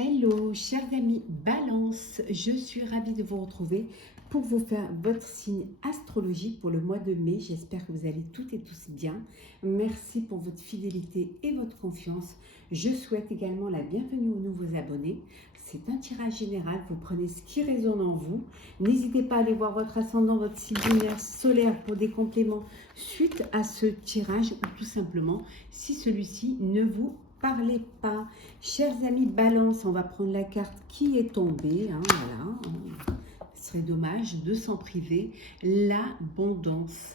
Hello, chers amis Balance, je suis ravie de vous retrouver pour vous faire votre signe astrologique pour le mois de mai. J'espère que vous allez toutes et tous bien. Merci pour votre fidélité et votre confiance. Je souhaite également la bienvenue aux nouveaux abonnés. C'est un tirage général, vous prenez ce qui résonne en vous. N'hésitez pas à aller voir votre ascendant, votre signe lunaire solaire pour des compléments suite à ce tirage ou tout simplement si celui-ci ne vous parlez pas. Chers amis Balance, on va prendre la carte qui est tombée. Voilà. Ce serait dommage de s'en priver. L'abondance.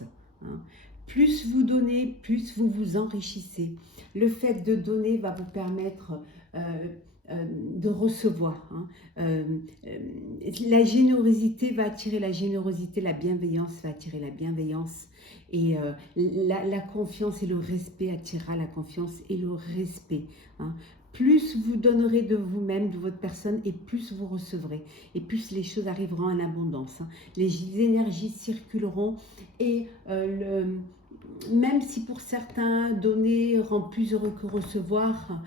Plus vous donnez, plus vous vous enrichissez. Le fait de donner va vous permettre de recevoir. La générosité va attirer la générosité, la bienveillance va attirer la bienveillance. Et la confiance et le respect attirera la confiance et le respect. Plus vous donnerez de vous-même, de votre personne, et plus vous recevrez. Et plus les choses arriveront en abondance. Les énergies circuleront et même si pour certains, donner rend plus heureux que recevoir,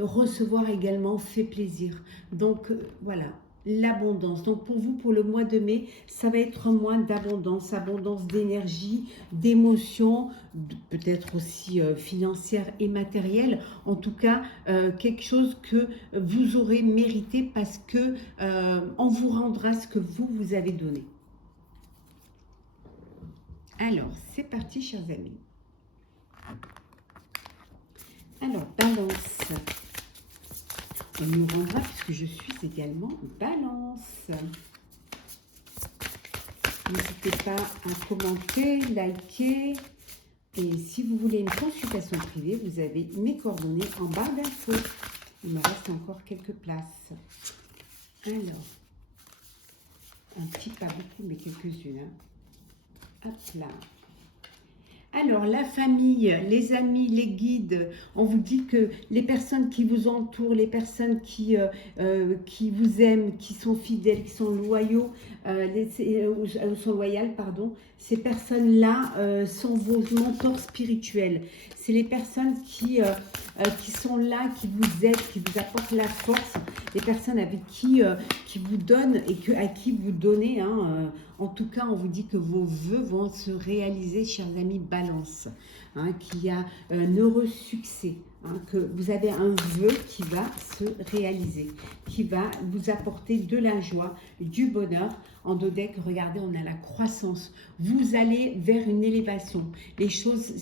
recevoir également fait plaisir. Donc voilà. L'abondance. Donc pour vous, pour le mois de mai, ça va être un mois d'abondance, abondance d'énergie, d'émotions, peut-être aussi financière et matérielle. En tout cas, quelque chose que vous aurez mérité parce que on vous rendra ce que vous avez donné. Alors, c'est parti, chers amis. Alors, Balance. On nous rendra puisque je suis également Balance. N'hésitez pas à commenter, liker. Et si vous voulez une consultation privée, vous avez mes coordonnées en barre d'infos. Il me reste encore quelques places. Alors, un petit, pas beaucoup, mais quelques-unes. Hop là. Alors, la famille, les amis, les guides, on vous dit que les personnes qui vous entourent, les personnes qui vous aiment, qui sont fidèles, qui sont loyaux, sont loyales, pardon, ces personnes-là sont vos mentors spirituels. C'est les personnes qui sont là, qui vous aident, qui vous apportent la force, les personnes avec qui vous donnent et à qui vous donnez. En tout cas, on vous dit que vos vœux vont se réaliser, chers amis Balance, qu'il y a un heureux succès, que vous avez un vœu qui va se réaliser, qui va vous apporter de la joie, du bonheur. En Dodec, regardez, on a la croissance. Vous allez vers une élévation. Les choses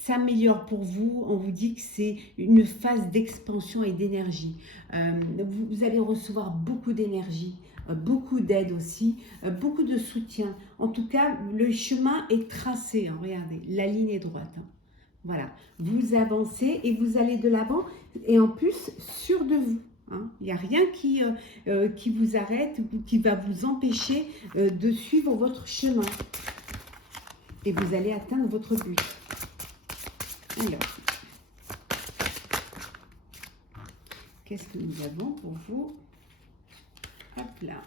s'améliore pour vous. On vous dit que c'est une phase d'expansion et d'énergie. Vous allez recevoir beaucoup d'énergie, beaucoup d'aide aussi, beaucoup de soutien. En tout cas, le chemin est tracé. Regardez, la ligne est droite. Voilà, vous avancez et vous allez de l'avant et en plus sûr de vous. Il n'y a rien qui vous arrête ou qui va vous empêcher de suivre votre chemin. Et vous allez atteindre votre but. Alors, qu'est-ce que nous avons pour vous? Hop là.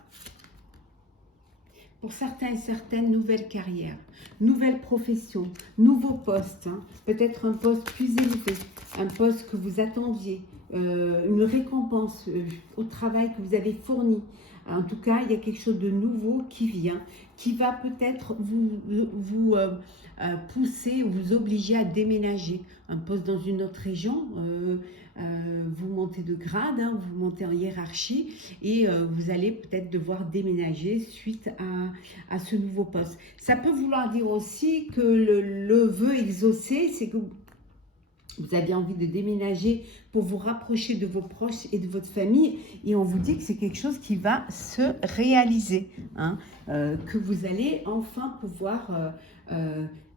Pour certains et certaines, nouvelle carrière, nouvelle profession, nouveau poste, peut-être un poste plus élevé, un poste que vous attendiez, une récompense au travail que vous avez fourni. En tout cas, il y a quelque chose de nouveau qui vient, qui va peut-être vous pousser ou vous obliger à déménager. Un poste dans une autre région, vous montez de grade, vous montez en hiérarchie et vous allez peut-être devoir déménager suite à ce nouveau poste. Ça peut vouloir dire aussi que le vœu exaucé, c'est que vous avez envie de déménager pour vous rapprocher de vos proches et de votre famille. Et on vous dit que c'est quelque chose qui va se réaliser. Que vous allez enfin pouvoir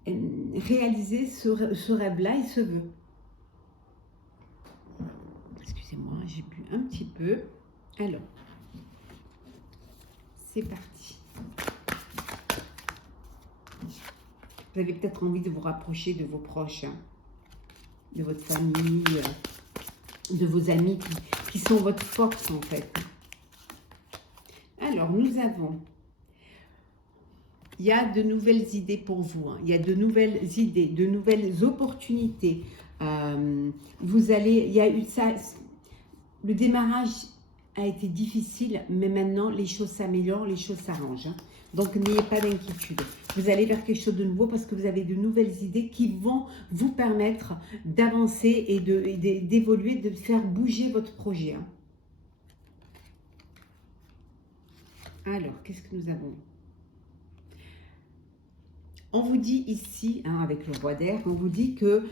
réaliser ce rêve-là et ce vœu. Excusez-moi, j'ai bu un petit peu. Alors, c'est parti. Vous avez peut-être envie de vous rapprocher de vos proches, de votre famille, de vos amis qui sont votre force en fait. Alors, nous avons, il y a de nouvelles idées pour vous, il y a de nouvelles idées, de nouvelles opportunités. Vous allez, il y a eu ça, le démarrage a été difficile, mais maintenant les choses s'améliorent, les choses s'arrangent. Hein. Donc n'ayez pas d'inquiétude. Vous allez vers quelque chose de nouveau parce que vous avez de nouvelles idées qui vont vous permettre d'avancer et d'évoluer, de faire bouger votre projet. Hein. Alors, qu'est-ce que nous avons? On vous dit ici, hein, avec le roi d'air, on vous dit que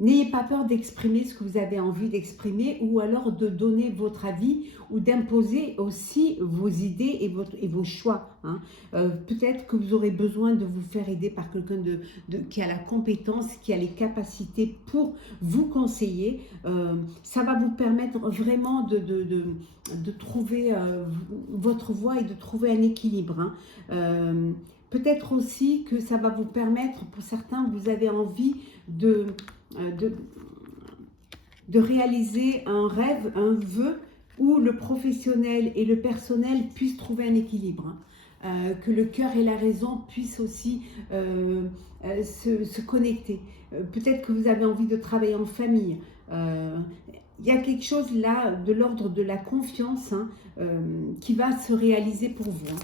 n'ayez pas peur d'exprimer ce que vous avez envie d'exprimer ou alors de donner votre avis ou d'imposer aussi vos idées et vos choix. Hein. Peut-être que vous aurez besoin de vous faire aider par quelqu'un qui a la compétence, qui a les capacités pour vous conseiller. Ça va vous permettre vraiment de trouver votre voie et de trouver un équilibre. Hein. Peut-être aussi que ça va vous permettre, pour certains, vous avez envie de réaliser un rêve, un vœu où le professionnel et le personnel puissent trouver un équilibre. Hein. Que le cœur et la raison puissent aussi se connecter. Peut-être que vous avez envie de travailler en famille. Il y a quelque chose là de l'ordre de la confiance, hein, qui va se réaliser pour vous. Hein.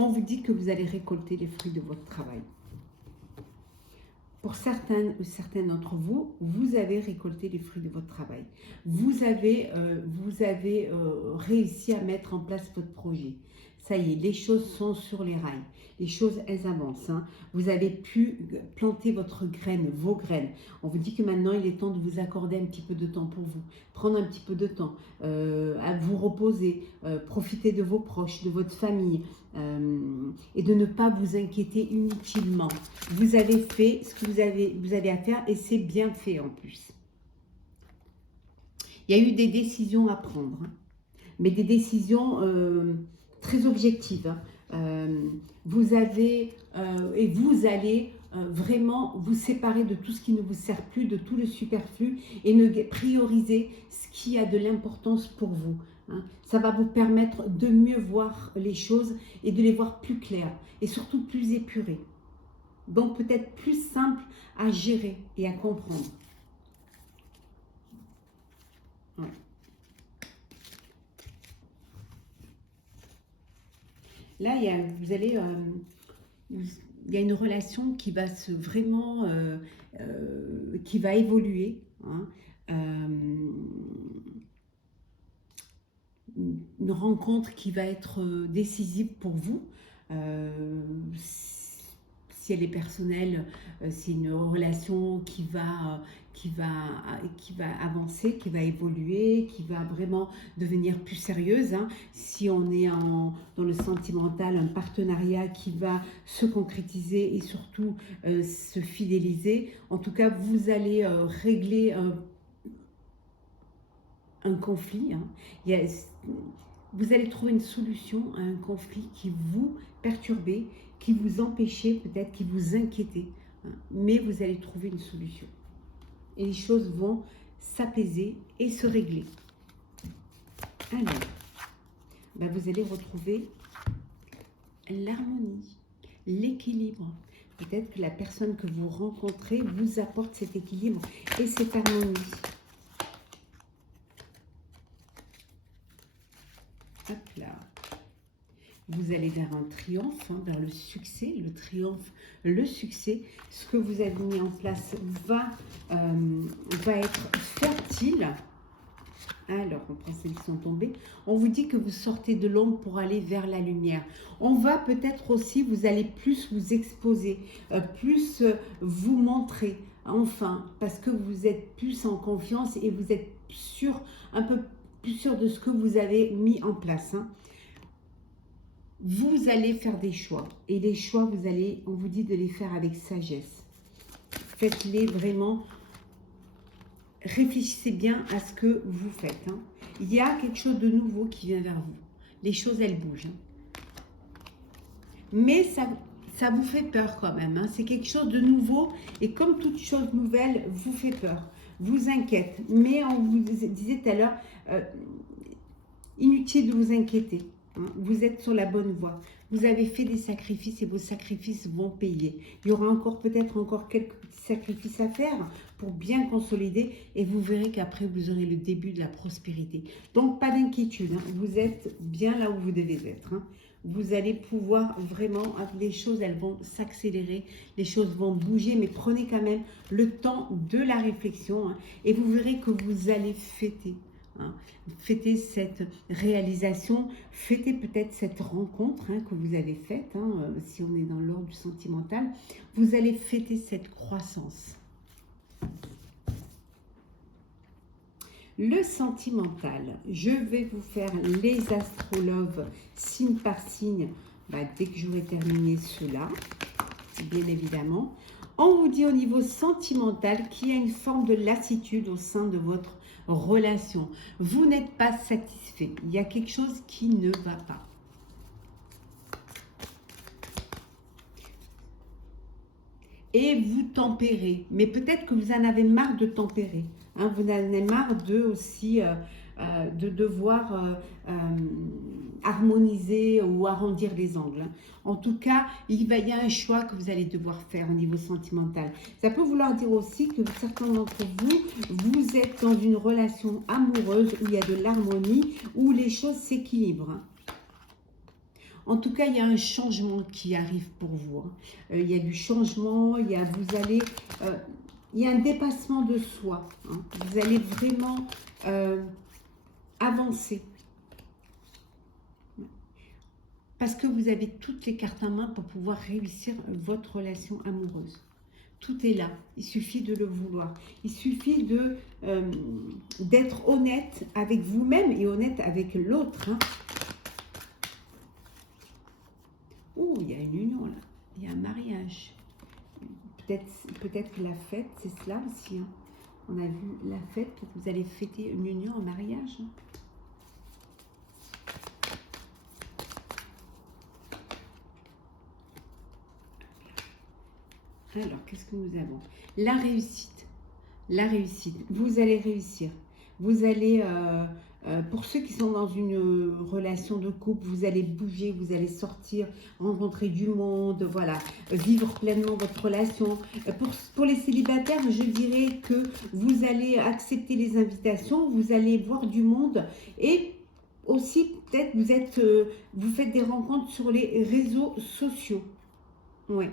On vous dit que vous allez récolter les fruits de votre travail. Pour certains d'entre vous, vous avez récolté les fruits de votre travail. Vous avez réussi à mettre en place votre projet. Ça y est, les choses sont sur les rails. Les choses, elles avancent. Hein. Vous avez pu planter votre graine, vos graines. On vous dit que maintenant, il est temps de vous accorder un petit peu de temps pour vous. Prendre un petit peu de temps, à vous reposer, profiter de vos proches, de votre famille, et de ne pas vous inquiéter inutilement. Vous avez fait ce que vous avez à faire et c'est bien fait en plus. Il y a eu des décisions à prendre, hein, mais des décisions très objectives. Hein. Vous allez vraiment vous séparer de tout ce qui ne vous sert plus, de tout le superflu et ne prioriser ce qui a de l'importance pour vous. Hein. Ça va vous permettre de mieux voir les choses et de les voir plus claires et surtout plus épurées. Donc peut-être plus simple à gérer et à comprendre. Ouais. Là, il y a une relation qui va qui va évoluer. Hein. Une rencontre qui va être décisive pour vous. Si elle est personnelle, c'est une relation qui va avancer, qui va évoluer, qui va vraiment devenir plus sérieuse. Hein. Si on est dans le sentimental, un partenariat qui va se concrétiser et surtout se fidéliser. En tout cas, vous allez régler un conflit. Hein. Vous allez trouver une solution à un conflit qui vous perturbait, qui vous empêchait peut-être, qui vous inquiétait. Hein. Mais vous allez trouver une solution. Et les choses vont s'apaiser et se régler. Alors, vous allez retrouver l'harmonie, l'équilibre. Peut-être que la personne que vous rencontrez vous apporte cet équilibre et cette harmonie. Hop là. Vous allez vers un triomphe, hein, vers le succès, le triomphe, le succès. Ce que vous avez mis en place va être fertile. Alors, on prend celles qui sont tombées. On vous dit que vous sortez de l'ombre pour aller vers la lumière. On va peut-être aussi, vous allez plus vous exposer, plus vous montrer, enfin, parce que vous êtes plus en confiance et vous êtes sûr, un peu plus sûr de ce que vous avez mis en place. Hein. Vous allez faire des choix. Et les choix, on vous dit de les faire avec sagesse. Faites-les vraiment. Réfléchissez bien à ce que vous faites. Hein. Il y a quelque chose de nouveau qui vient vers vous. Les choses, elles bougent. Hein. Mais ça vous fait peur quand même. Hein. C'est quelque chose de nouveau. Et comme toute chose nouvelle, vous fait peur, vous inquiète. Mais on vous disait tout à l'heure, inutile de vous inquiéter. Vous êtes sur la bonne voie. Vous avez fait des sacrifices et vos sacrifices vont payer. Il y aura peut-être encore quelques petits sacrifices à faire pour bien consolider et vous verrez qu'après vous aurez le début de la prospérité. Donc pas d'inquiétude, hein. Vous êtes bien là où vous devez être, hein. Vous allez pouvoir vraiment, les choses elles vont s'accélérer, les choses vont bouger, mais prenez quand même le temps de la réflexion, hein, et vous verrez que vous allez fêter. Hein, fêter cette réalisation, fêter peut-être cette rencontre, hein, que vous avez faite, hein, si on est dans l'ordre du sentimental, vous allez fêter cette croissance. Le sentimental, je vais vous faire les astrologues signe par signe, dès que j'aurai terminé cela, bien évidemment. On vous dit au niveau sentimental qu'il y a une forme de lassitude au sein de votre relation. Vous n'êtes pas satisfait. Il y a quelque chose qui ne va pas. Et vous tempérez. Mais peut-être que vous en avez marre de tempérer. Hein, vous en avez marre de devoir harmoniser ou arrondir les angles. En tout cas, il y a un choix que vous allez devoir faire au niveau sentimental. Ça peut vouloir dire aussi que certains d'entre vous, vous êtes dans une relation amoureuse où il y a de l'harmonie, où les choses s'équilibrent. En tout cas, il y a un changement qui arrive pour vous. Il y a du changement, il y a un dépassement de soi. Hein. Vous allez vraiment avancer. Parce que vous avez toutes les cartes en main pour pouvoir réussir votre relation amoureuse. Tout est là. Il suffit de le vouloir. Il suffit d'être honnête avec vous-même et honnête avec l'autre. Hein. Oh, il y a une union là. Il y a un mariage. Peut-être que la fête, c'est cela aussi. Hein. On a vu la fête, vous allez fêter une union en mariage. Hein. Alors, qu'est-ce que nous avons? La réussite. La réussite. Vous allez réussir. Vous allez, pour ceux qui sont dans une relation de couple, vous allez bouger, vous allez sortir, rencontrer du monde, voilà, vivre pleinement votre relation. Pour les célibataires, je dirais que vous allez accepter les invitations, vous allez voir du monde et aussi peut-être vous faites des rencontres sur les réseaux sociaux. Ouais.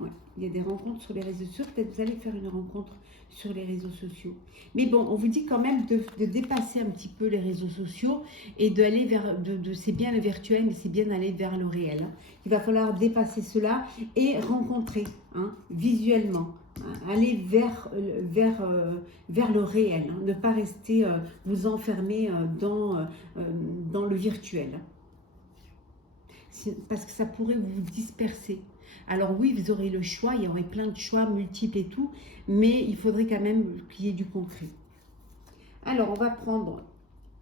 Ouais, il y a des rencontres sur les réseaux sociaux. Peut-être vous allez faire une rencontre sur les réseaux sociaux. Mais bon, on vous dit quand même de dépasser un petit peu les réseaux sociaux et d'aller vers, c'est bien le virtuel, mais c'est bien d'aller vers le réel. Hein. Il va falloir dépasser cela et rencontrer, hein, visuellement. Hein, aller vers le réel. Hein, ne pas rester vous enfermer dans le virtuel. Parce que ça pourrait vous disperser. Alors oui, vous aurez le choix, il y aurait plein de choix multiples et tout, mais il faudrait quand même qu'il y ait du concret. Alors, on va prendre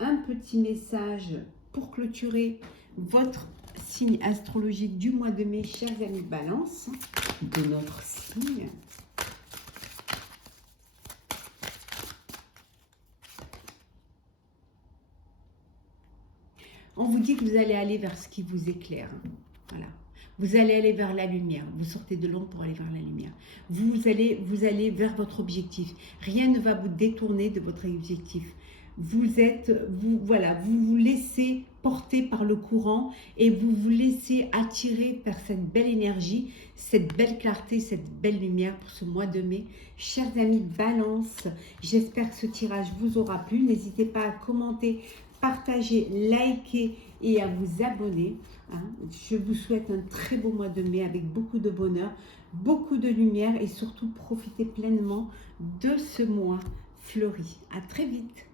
un petit message pour clôturer votre signe astrologique du mois de mai, chers amis Balance, de notre signe. On vous dit que vous allez aller vers ce qui vous éclaire. Voilà. Vous allez aller vers la lumière. Vous sortez de l'ombre pour aller vers la lumière. Vous allez vers votre objectif. Rien ne va vous détourner de votre objectif. Vous vous laissez porter par le courant et vous vous laissez attirer par cette belle énergie, cette belle clarté, cette belle lumière pour ce mois de mai. Chers amis Balance, j'espère que ce tirage vous aura plu. N'hésitez pas à commenter, partager, liker et à vous abonner. Hein. Je vous souhaite un très beau mois de mai avec beaucoup de bonheur, beaucoup de lumière et surtout profitez pleinement de ce mois fleuri. À très vite.